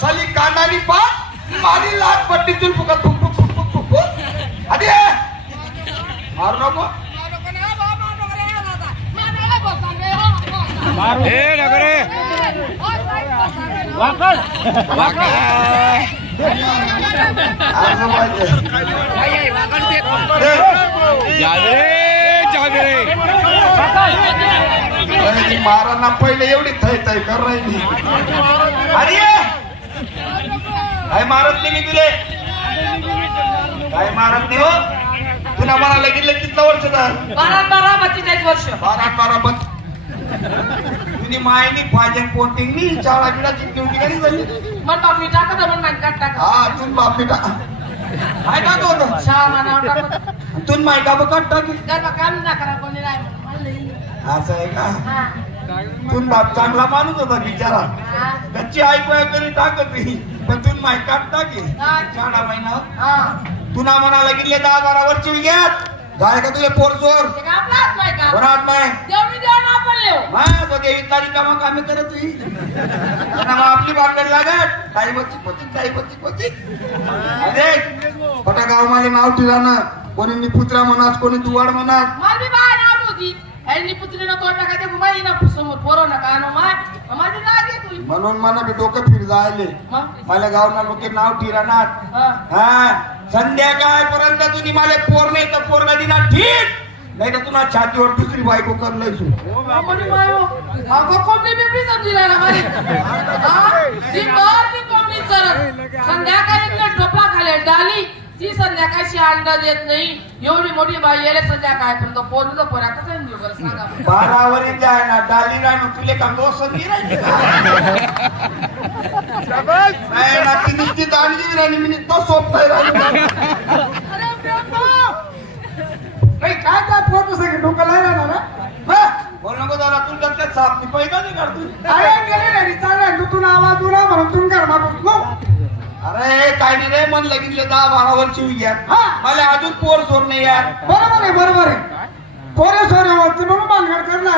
साली कांदानी पात मारी लाट पट्टीतून फुकत फुक फुक फुक फुक फुक फुक. ये. मारू नको. ए नगरे. पाहिजे. ए, जागरे जागरे. अरे, मारांना पहिले एवढी थै थै कर राहिली. काय मारत नाही मी तुले? काय मारत नाही हो? तुला मला लगेच किती वर्ष झालं. बारा बारा बत्तेचाळीस वर्ष. बारा बारा बत तुझी मायनी भाजन पोटिंग नी चाळा बिडाची ड्युटी कधी झाली मन बापी टाकत मन मान काट टाकत हा तू बाप बेटा काय टाकतो होतं? शाळा मानावर टाकत तू माय का बघत टाकी. गरबा काम ना करा कोणी नाही. असं आहे का? हा. तू बाप चांगला माणूस होता बिचारा. कच्ची ऐकू ऐकून टाकत नाही. पण तू माय काट टाकी हा. चाडा महिना हा. तुला म्हणाला गेले दहा बारा वर्ष घ्यात झाले का तुझे पोर चोर? ते का? आपला हात नाही का कोणात माय हा तो देवी तारी कामा कामे करत होई. त्यांना मग आपली बागड लागत. काही बच्ची बच्ची गाव माझे नाव ठिराणं कोणी पुत्रा म्हणत कोणी दुवाड मला बी बाहेर आवड होती. ह्यांनी पुतलीनं तोड टाकायचे घुमाई ना समोर पोरव नका आणू माय माझी लाज आहे तुझी म्हणून मला बी डोकं फिर जायले मला गावना लोक नाव ठिराणात. हा. हा? संध्याकाळपर्यंत तुम्ही मला पोर नाही तर पोरगा दिना ठीक. नाही तर तुला छातीवर दुसरी बायको करलंय सु कोणी माय? अगं कोंबडी बिबडी समजी राहिला ती संध्याकाळची अंडा देत नाही एवढी मोठी बाई येले संध्याकाळपर्यंत पोरीचं पोरा कसं बरं सांगा. बारावरी जाय ना डाली राहणं तुले का नाही ना ती नुसती दांडगी राहिली मी तो सोपताय राहिली. अरे बाबा! काय काय काय फोटो सगळे डोकं ना ना हा? बोल नको दादा तू त्यात साप ती पैका नाही काढतो अरे गेले रे रिचार्ज तू तुला आवाज उरा म्हणून तुम्ही घर मागून. अरे काय नाही रे मन लगितले दहा बारा वर्ष यार हा. मला अजून पोर सोड नाही यार. बरोबर आहे बरोबर आहे. पोरे सोरे होते म्हणून भानगड करणार.